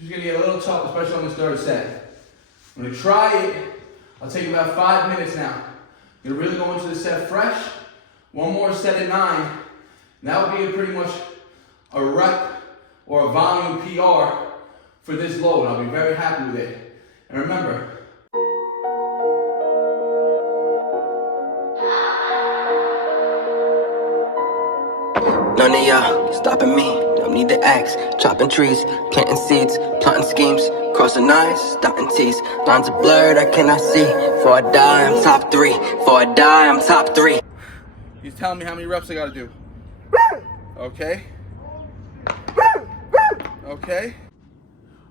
Just gonna get a little tough, especially on this third set. I'm gonna try it. I'll take about 5 minutes now. I'm gonna really go into the set fresh. One more set at 9. That would be pretty much a rep or a volume PR for this load. I'll be very happy with it. And remember, none of y'all stopping me, don't need to ask. Chopping trees, planting seeds, plotting schemes, crossing lines, dotting T's. Lines are blurred, I cannot see. Before I die, I'm top 3. Before I die, I'm top 3. he's telling me how many reps I gotta do. Okay? Okay?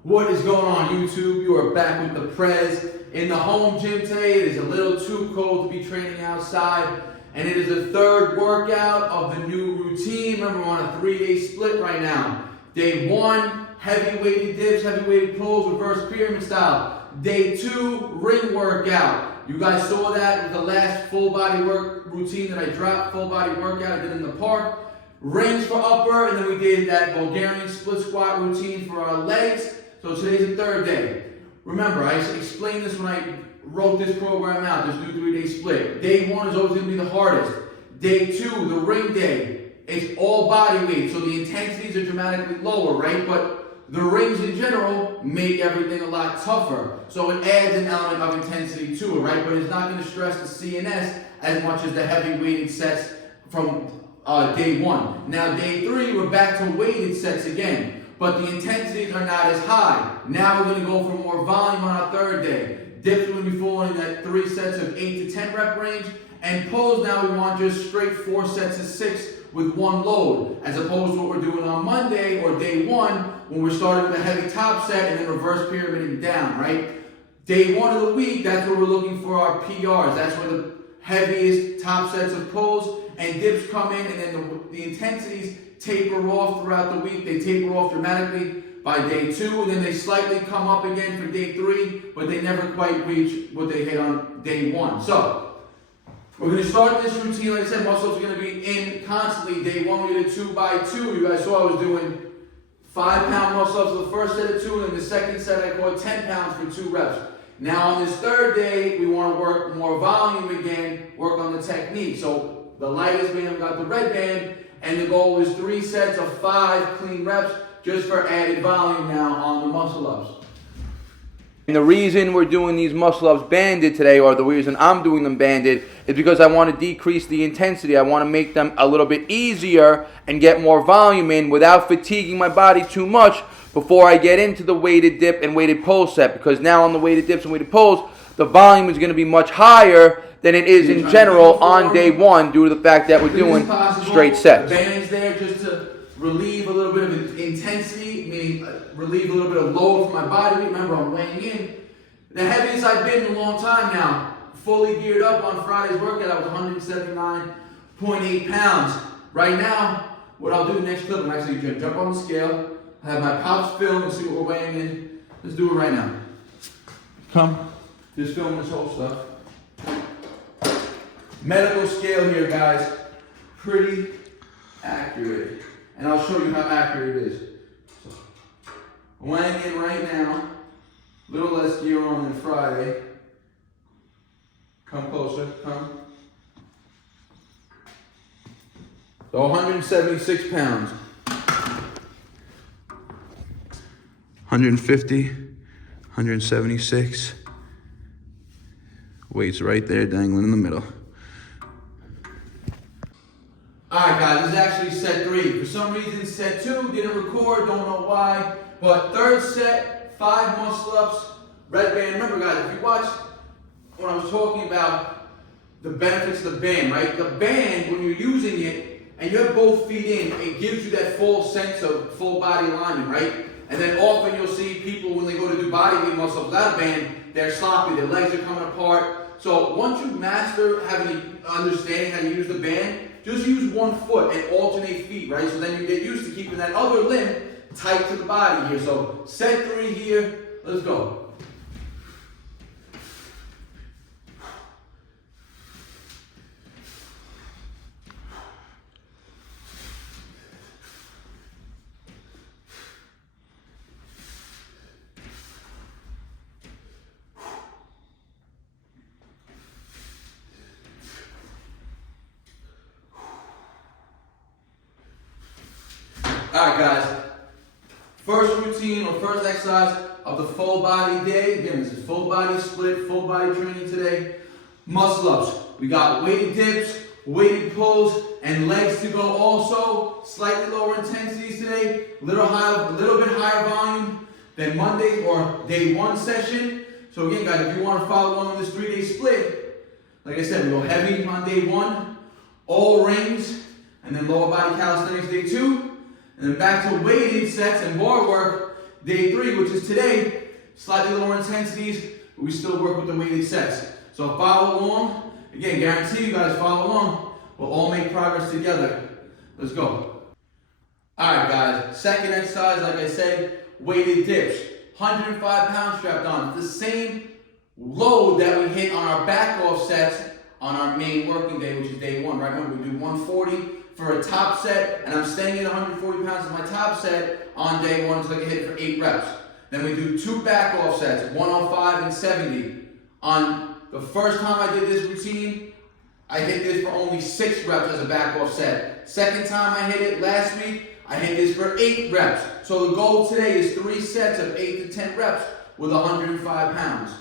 What is going on, YouTube? You are back with the Prez in the home gym today. It is a little too cold to be training outside, and it is the third workout of the new routine. Remember, we're on a 3-day split right now. Day 1, heavy weighted dips, heavy weighted pulls, reverse pyramid style. Day 2, ring workout. You guys saw that with the last full body work routine that I dropped, full body workout I did in the park. Rings for upper, and then we did that Bulgarian split squat routine for our legs. So today's the third day. Remember, I explained this when I wrote this program out, this new 3-day split. Day 1 is always going to be the hardest. Day 2, the ring day, it's all body weight, so the intensities are dramatically lower, right? But the rings in general make everything a lot tougher. So it adds an element of intensity to it, right? But it's not going to stress the CNS as much as the heavy weighted sets from day 1. Now day 3, we're back to weighted sets again, but the intensities are not as high. Now we're going to go for more volume on our third day. Dips are going to be falling in that 3 sets of 8 to 10 rep range, and pulls now we want just straight 4 sets of 6 with 1 load, as opposed to what we're doing on Monday or day 1 when we're starting with a heavy top set and then reverse pyramiding down, right? Day 1 of the week, that's where we're looking for our PRs. That's where the heaviest top sets of pulls and dips come in, and then the intensities taper off throughout the week. They taper off dramatically by day 2, and then they slightly come up again for day 3, but they never quite reach what they hit on day 1. So we're going to start this routine. Like I said, muscle-ups are going to be in constantly. Day 1, we did a 2x2. You guys saw I was doing 5-pound muscle-ups for the first set of 2, and then the second set I called 10 pounds for 2 reps. Now on this third day, we want to work more volume again, work on the technique. So the lightest band, we got the red band, and the goal was 3 sets of 5 clean reps just for added volume now on the muscle-ups. And the reason we're doing these muscle-ups banded today, or the reason I'm doing them banded, is because I want to decrease the intensity. I want to make them a little bit easier and get more volume in without fatiguing my body too much before I get into the weighted dip and weighted pull set. Because now on the weighted dips and weighted pulls, the volume is going to be much higher than it is in general on day 1 due to the fact that we're doing straight sets. The band's there just to relieve a little bit of intensity, meaning relieve a little bit of load from my body. Remember, I'm weighing in. The heaviest I've been in a long time now, fully geared up on Friday's workout, I was 179.8 pounds. Right now, what I'll do next clip, I'm actually going to jump on the scale, have my pops film and see what we're weighing in. Let's do it right now. Come. Just film this whole stuff. Medical scale here, guys. Pretty accurate. And I'll show you how accurate it is. So, weighing in right now. A little less gear on than Friday. Come closer, come. So 176 pounds. 150, 176. Weights right there dangling in the middle. Alright guys, this is actually set 3. For some reason set 2 didn't record, don't know why. But third set, 5 muscle-ups, red band. Remember guys, if you watched when I was talking about the benefits of the band, right? The band, when you're using it and you have both feet in, it gives you that full sense of full body alignment, right? And then often you'll see people when they go to do bodyweight muscle-ups without a band, they're sloppy, their legs are coming apart. So once you master understanding how to use the band, just use one foot and alternate feet, right? So then you get used to keeping that other limb tight to the body here. So set 3 here, let's go. guys. First routine or first exercise of the full body day. Again, this is full body split, full body training today. Muscle ups. We got weighted dips, weighted pulls, and legs to go also. Slightly lower intensities today. Little bit higher volume than Monday or day one session. So again, guys, if you want to follow along with this 3-day split, like I said, we go heavy on day one, all rings, and then lower body calisthenics day 2, and then back to weighted sets and bar work day 3, which is today. Slightly lower intensities, but we still work with the weighted sets. So follow along. Again, guarantee you guys follow along. We'll all make progress together. Let's go. All right, guys. Second exercise, like I said, weighted dips. 105 pounds strapped on. It's the same load that we hit on our back off sets on our main working day, which is day 1. Right? Remember, we do 140 for a top set, and I'm staying at 140 pounds of my top set on day 1 so I can hit it for 8 reps. Then we do 2 back off sets, 105 and 70. On the first time I did this routine, I hit this for only 6 reps as a back off set. Second time I hit it last week, I hit this for 8 reps. So the goal today is 3 sets of 8 to 10 reps with 105 pounds.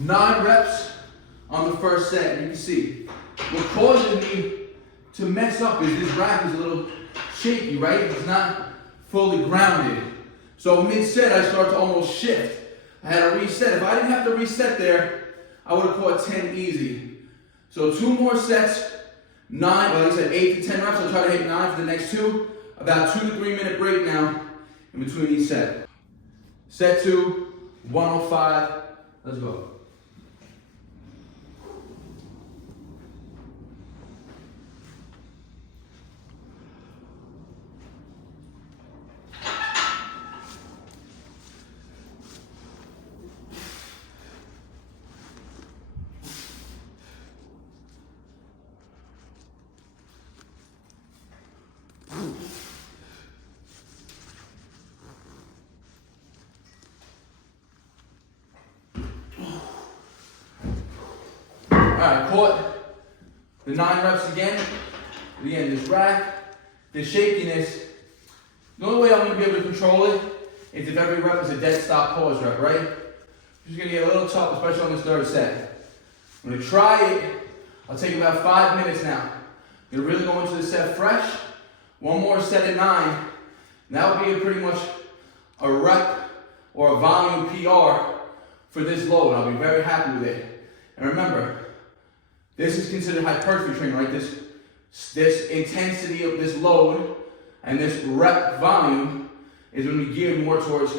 Nine reps on the first set. You can see what causing me to mess up is this rack is a little shaky, right? It's not fully grounded. So mid-set, I start to almost shift. I had to reset. If I didn't have to reset there, I would have caught 10 easy. So 2 more sets, 9, well, like I said, 8 to 10 reps. I'll try to hit 9 for the next 2. About 2 to 3 minute break now in between each set. Set 2, 105. Let's go. Alright, caught the 9 reps again. Again, this rack, this shakiness. The only way I'm going to be able to control it is if every rep is a dead stop pause rep, right? It's going to get a little tough, especially on this 3rd set. I'm going to try it. I'll take about 5 minutes now. I'm going to really go into the set fresh. 1 more set at 9. And that would be pretty much a rep or a volume PR for this load. I'll be very happy with it. And remember, this is considered hypertrophy training, right? This intensity of this load and this rep volume is going to be geared more towards,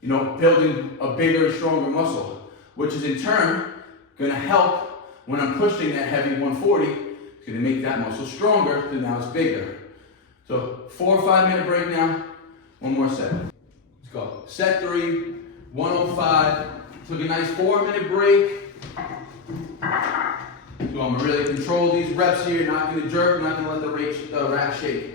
building a bigger, stronger muscle, which is in turn going to help when I'm pushing that heavy 140. It's going to make that muscle stronger, so now it's bigger. So 4 or 5 minute break now. 1 more set. Let's go. Set 3, 105. Took a nice 4 minute break. So I'm going to really control these reps here, not going to jerk, not going to let the rack shake.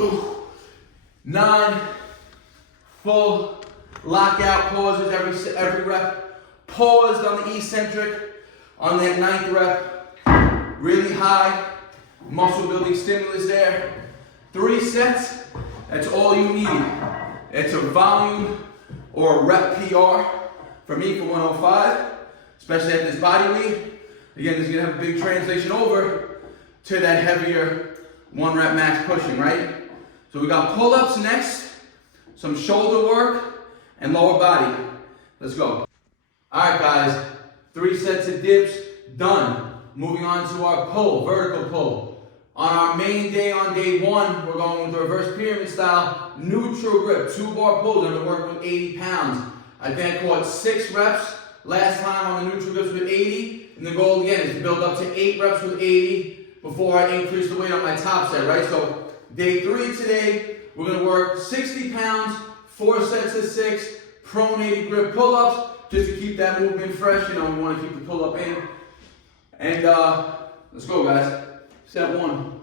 Ooh. 9 full lockout pauses every rep. Paused on the eccentric on that 9th rep. Really high muscle building stimulus there. 3 sets, that's all you need. It's a volume or a rep PR for me for 105, especially at this body weight. Again, this is gonna have a big translation over to that heavier 1 rep max pushing, right? So we got pull-ups next, some shoulder work, and lower body. Let's go. All right, guys, 3 sets of dips, done. Moving on to our pull, vertical pull. On our main day, on day 1, we're going with the reverse pyramid style, neutral grip, 2-bar pulls. I'm working with 80 pounds. I then caught 6 reps last time on the neutral grips with 80, and the goal again is to build up to 8 reps with 80 before I increase the weight on my top set, right? So day 3 today, we're gonna work 60 pounds, 4 sets of 6, pronated grip pull-ups, just to keep that movement fresh. You know, we wanna keep the pull-up in. And let's go, guys. Set 1.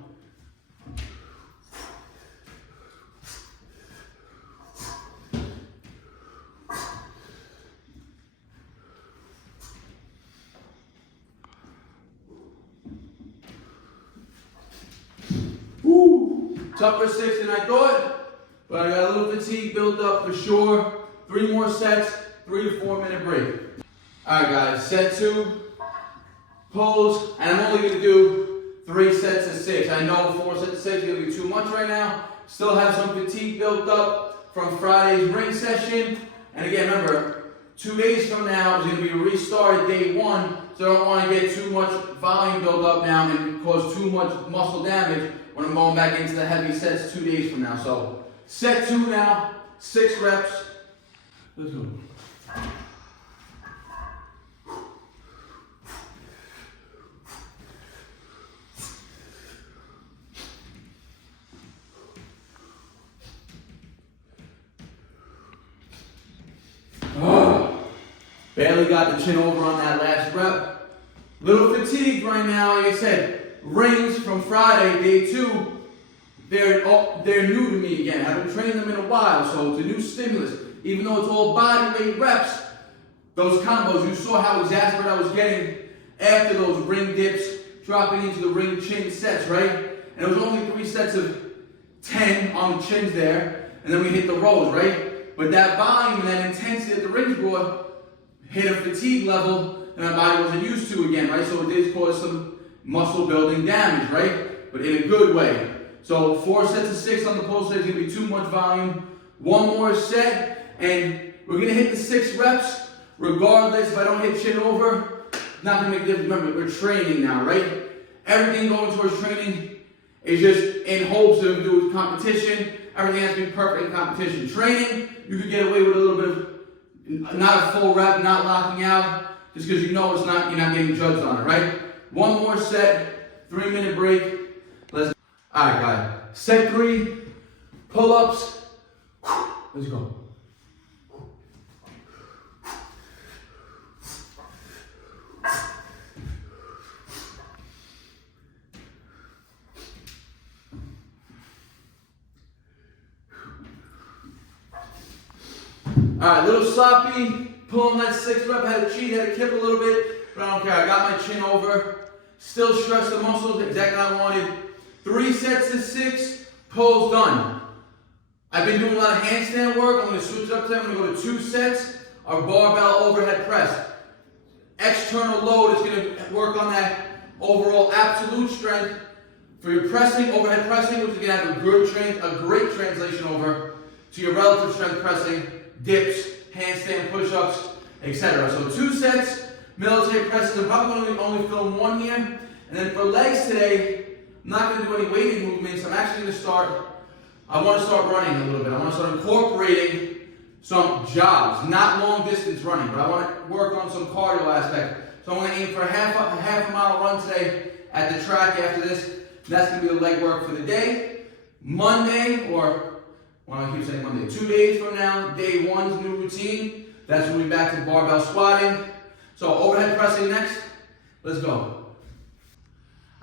Tougher 6 than I thought, but I got a little fatigue built up for sure. 3 more sets, 3 to 4 minute break. All right, guys, set 2, pulls, and I'm only gonna do 3 sets of 6. I know 4 sets of 6 is gonna be too much right now. Still have some fatigue built up from Friday's ring session. And again, remember, 2 days from now is gonna be a restart at day 1, so I don't wanna get too much volume built up now and cause too much muscle damage when I'm going back into the heavy sets 2 days from now. So set 2 now, 6 reps. Let's go. Barely got the chin over on that last rep. Little fatigued right now, like I said. Rings from Friday, day 2, they're new to me again. I haven't trained them in a while, so it's a new stimulus. Even though it's all body weight reps, those combos, you saw how exasperated I was getting after those ring dips, dropping into the ring chin sets, right? And it was only 3 sets of 10 on the chins there, and then we hit the rows, right? But that volume and that intensity that the rings brought hit a fatigue level that my body wasn't used to again, right? So it did cause some muscle building damage, right? But in a good way. So 4 sets of 6 on the pull set is gonna be too much volume. 1 more set, and we're gonna hit the 6 reps. Regardless, if I don't hit chin over, not gonna make a difference. Remember, we're training now, right? Everything going towards training is just in hopes of doing competition. Everything has to be perfect in competition. Training, you could get away with a little bit of, not a full rep, not locking out, just because you know it's not, you're not getting judged on it, right? 1 more set, 3 minute break. Let's. All right, guys. Set 3, pull-ups. Let's go. All right, a little sloppy. Pulling that 6 rep, had to cheat, had to kip a little bit, but I don't care. I got my chin over. Still stretched the muscles exactly how I wanted. 3 sets of 6, pulls done. I've been doing a lot of handstand work. I'm going to switch it up today. I'm going to go to 2 sets of barbell overhead press. External load is going to work on that overall absolute strength for your pressing, overhead pressing, which is going to have a great translation over to your relative strength pressing, dips, handstand push-ups, etc. So 2 sets, military presses. I'm probably going to only film 1 here. And then for legs today, I'm not going to do any weighted movements. I'm actually going to start, I want to start running a little bit. I want to start incorporating some jogs, not long distance running, but I want to work on some cardio aspect. So I'm going to aim for a half a mile run today at the track after this. That's going to be the leg work for the day. Monday, or why do I keep saying Monday? 2 days from now, day 1's new routine. That's when we'll be back to barbell squatting. So overhead pressing next. Let's go.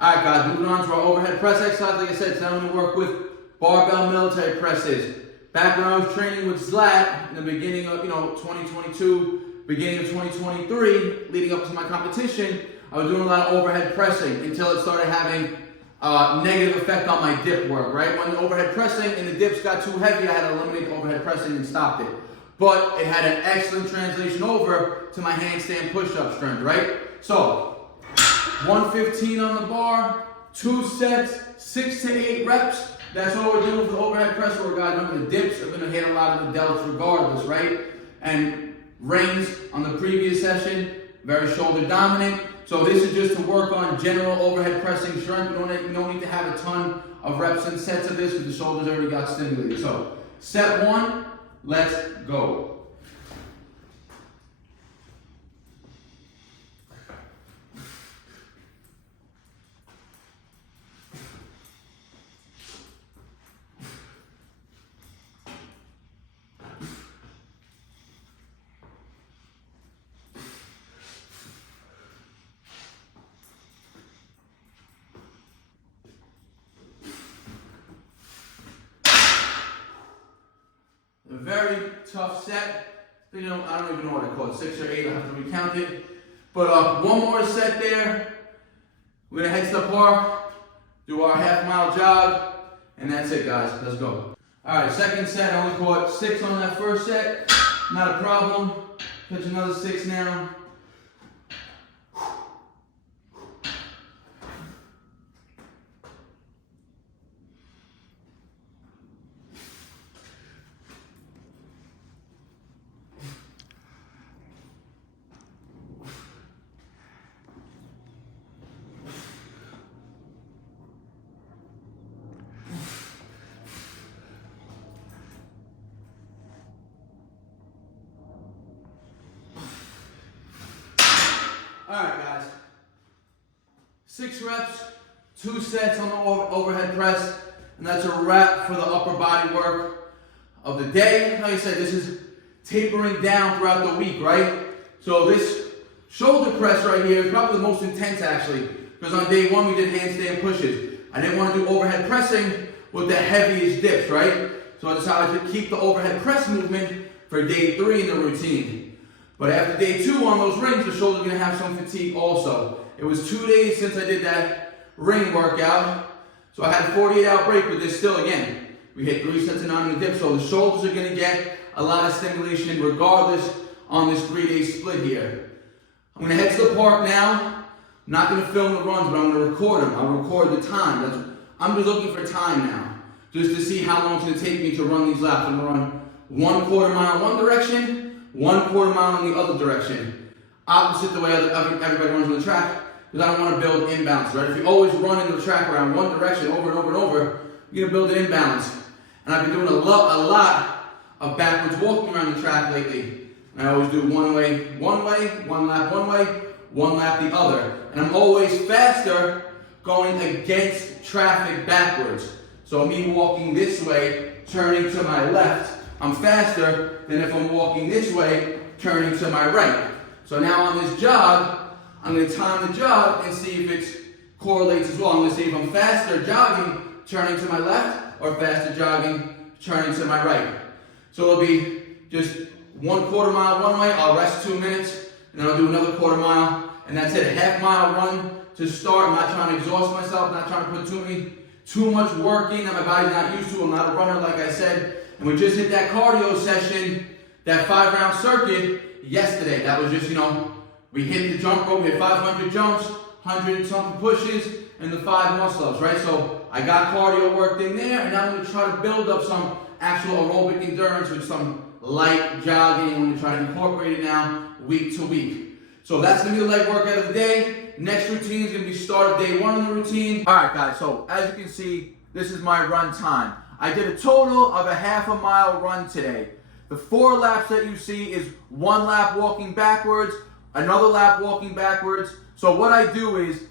All right, guys, moving on to our overhead press exercise. Like I said, today I'm going to work with barbell military presses. Back when I was training with Zlat in the beginning of 2022, beginning of 2023, leading up to my competition, I was doing a lot of overhead pressing until it started having a negative effect on my dip work, right? When the overhead pressing and the dips got too heavy, I had to eliminate the overhead pressing and stopped it. But it had an excellent translation over to my handstand push-up strength, right? So, 115 on the bar, 2 sets, 6 to 8 reps. That's what we're doing with the overhead press work, guys. Remember, the dips are going to hit a lot of the delts regardless, right? And rings on the previous session, very shoulder dominant. So this is just to work on general overhead pressing strength. You don't need to have a ton of reps and sets of this because the shoulders already got stimulated. So set 1, let's go. A very tough set. You know, I don't even know what I call it, 6 or 8, I'll have to recount it. But one more set there. We're gonna head to the park, do our half-mile jog, and that's it, guys. Let's go. All right, second set, I only caught 6 on that first set. Not a problem. Catch another 6 now. All right, guys. 6 reps, 2 sets on the overhead press, and that's a wrap for the upper body work of the day. Like I said, this is tapering down throughout the week, right? So this shoulder press right here is probably the most intense, actually, because on day 1 we did handstand pushes. I didn't want to do overhead pressing with the heaviest dips, right? So I decided to keep the overhead press movement for day 3 in the routine. But after day 2 on those rings, the shoulder's gonna have some fatigue also. It was 2 days since I did that ring workout. So I had a 48-hour break, but there's still, again, we hit 3 sets of 9 in the dip. So the shoulders are gonna get a lot of stimulation regardless on this 3-day split here. I'm gonna head to the park now. I'm not gonna film the runs, but I'm gonna record them. I'll record the time. I'm just looking for time now, just to see how long it's gonna take me to run these laps. I'm gonna run 1/4 mile one direction, 1/4 mile in the other direction, opposite the way everybody runs on the track, because I don't want to build imbalance, right? If you always run into the track around one direction over and over and over, you're going to build an imbalance. And I've been doing a lot of backwards walking around the track lately. And I always do one lap one way, one lap the other. And I'm always faster going against traffic backwards. So me walking this way, turning to my left, I'm faster than if I'm walking this way, turning to my right. So now on this jog, I'm going to time the jog and see if it correlates as well. I'm going to see if I'm faster jogging, turning to my left, or faster jogging, turning to my right. So it'll be just 1/4 mile one way, I'll rest 2 minutes, and then I'll do another 1/4 mile, and that's it. A half-mile run to start. I'm not trying to exhaust myself, not trying to put too much work in that my body's not used to. I'm not a runner, like I said. And we just hit that cardio session, that 5-round circuit yesterday. That was just, we hit the jump rope, we hit 500 jumps, 100 and something pushes, and the 5 muscle-ups, right? So I got cardio worked in there, and now I'm going to try to build up some actual aerobic endurance with some light jogging. I'm going to try to incorporate it now week to week. So that's going to be the leg workout of the day. Next routine is going to be start of day 1 in the routine. All right, guys, so as you can see, this is my run time. I did a total of a half-a mile run today. The 4 laps that you see is 1 lap walking backwards, another lap walking backwards. So what I do is,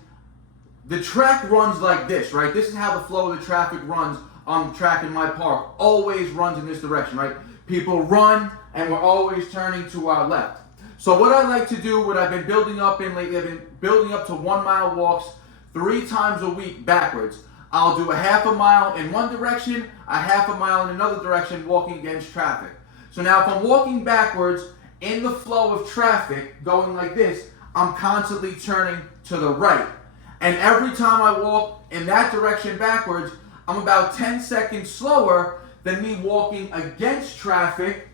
the track runs like this, right? This is how the flow of the traffic runs on the track in my park. Always runs in this direction, right? People run, and we're always turning to our left. So what I like to do, what I've been building up in lately, I've been building up to 1 mile walks 3 times a week backwards. I'll do a half-a mile in one direction, a half-a mile in another direction, walking against traffic. So now if I'm walking backwards in the flow of traffic, going like this, I'm constantly turning to the right. And every time I walk in that direction backwards, I'm about 10 seconds slower than me walking against traffic,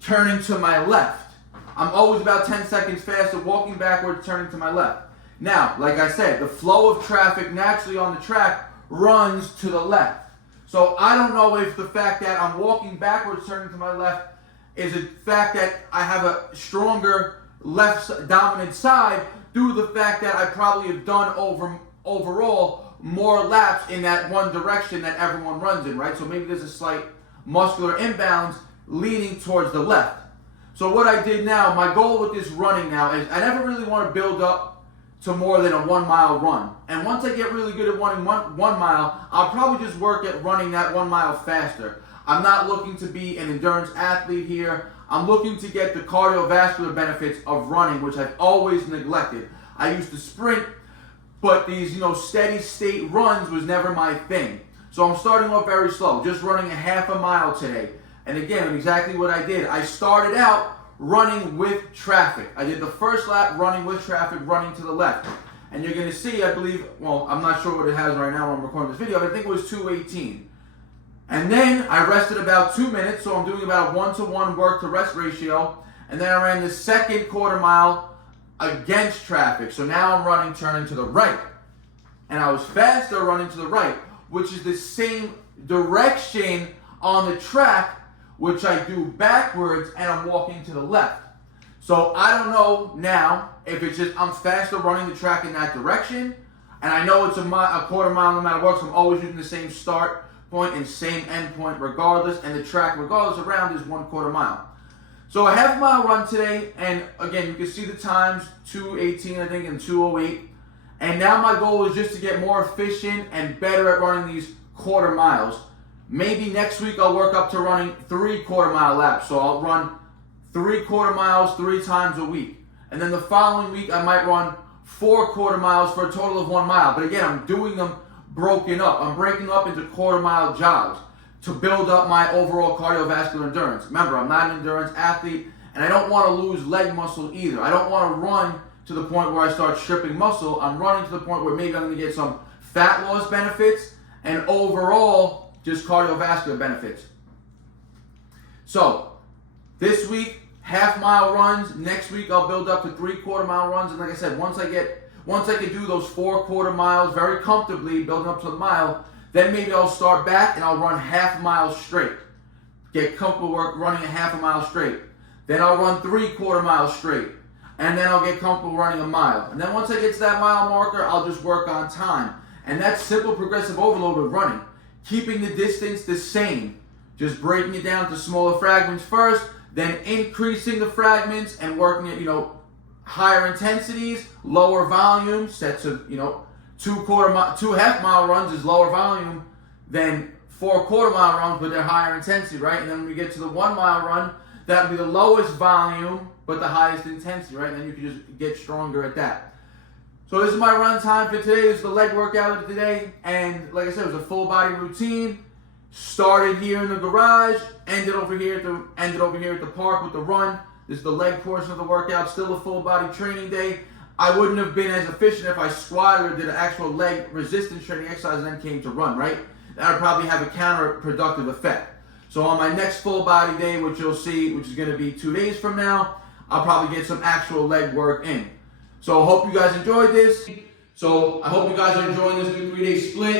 turning to my left. I'm always about 10 seconds faster walking backwards, turning to my left. Now, like I said, the flow of traffic naturally on the track runs to the left. So I don't know if the fact that I'm walking backwards turning to my left is a fact that I have a stronger left dominant side due to the fact that I probably have done overall more laps in that one direction that everyone runs in, right? So maybe there's a slight muscular imbalance leaning towards the left. So what I did now, my goal with this running now is I never really want to build up to more than a 1 mile run. And once I get really good at running one mile, I'll probably just work at running that 1 mile faster. I'm not looking to be an endurance athlete here. I'm looking to get the cardiovascular benefits of running, which I've always neglected. I used to sprint, but these, steady state runs was never my thing. So I'm starting off very slow, just running a half a mile today. And again, exactly what I did. I started out running with traffic. I did the first lap running with traffic, running to the left. And you're going to see, I believe, well, I'm not sure what it has right now when I'm recording this video, but I think it was 2:18. And then I rested about 2 minutes, so I'm doing about a 1-to-1 work to rest ratio. And then I ran the second quarter mile against traffic. So now I'm running, turning to the right. And I was faster running to the right, which is the same direction on the track, which I do backwards, and I'm walking to the left. So I don't know now if it's just I'm faster running the track in that direction, and I know it's a quarter mile no matter what, so I'm always using the same start point and same end point regardless, and the track regardless around is 1/4 mile. So a half mile run today, and again, you can see the times, 2:18 I think and 2:08. And now my goal is just to get more efficient and better at running these quarter miles. Maybe next week I'll work up to running 3/4 mile laps. So I'll run 3/4 miles 3 times a week. And then the following week I might run 4/4 miles for a total of 1 mile. But again, I'm doing them broken up. I'm breaking up into quarter mile jogs to build up my overall cardiovascular endurance. Remember, I'm not an endurance athlete, and I don't want to lose leg muscle either. I don't want to run to the point where I start stripping muscle. I'm running to the point where maybe I'm going to get some fat loss benefits and overall just cardiovascular benefits. So this week, half mile runs. Next week I'll build up to 3/4 mile runs. And like I said, once I can do those 4/4 miles very comfortably, building up to the mile, then maybe I'll start back and I'll run half a mile straight. Get comfortable running a half a mile straight. Then I'll run 3/4 miles straight. And then I'll get comfortable running a mile. And then once I get to that mile marker, I'll just work on time. And that's simple progressive overload with running. Keeping the distance the same. Just breaking it down to smaller fragments first, then increasing the fragments and working at, higher intensities, lower volume, sets of, 2 half mile runs is lower volume than 4/4 mile runs, but they're higher intensity, right? And then when we get to the 1 mile run, that would be the lowest volume, but the highest intensity, right? And then you can just get stronger at that. So this is my run time for today. This is the leg workout of today. And like I said, it was a full body routine. Started here in the garage, ended over here at the park with the run. This is the leg portion of the workout. Still a full body training day. I wouldn't have been as efficient if I squatted or did an actual leg resistance training exercise and then came to run, right? That would probably have a counterproductive effect. So on my next full body day, which you'll see, which is going to be 2 days from now, I'll probably get some actual leg work in. So I hope you guys enjoyed this. So I hope you guys are enjoying this new 3-day split.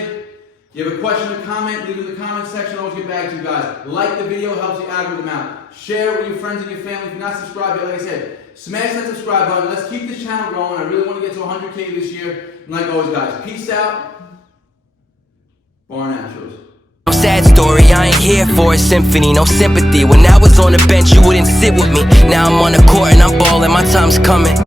If you have a question or comment, leave it in the comment section. I'll always get back to you guys. Like the video, helps the algorithm out. Share it with your friends and your family. If you're not subscribed yet, like I said, smash that subscribe button. Let's keep this channel growing. I really want to get to 100K this year. And like always, guys, peace out. Barnaturals. No sad story, I ain't here for a symphony, no sympathy. When I was on the bench, you wouldn't sit with me. Now I'm on the court and I'm balling, my time's coming.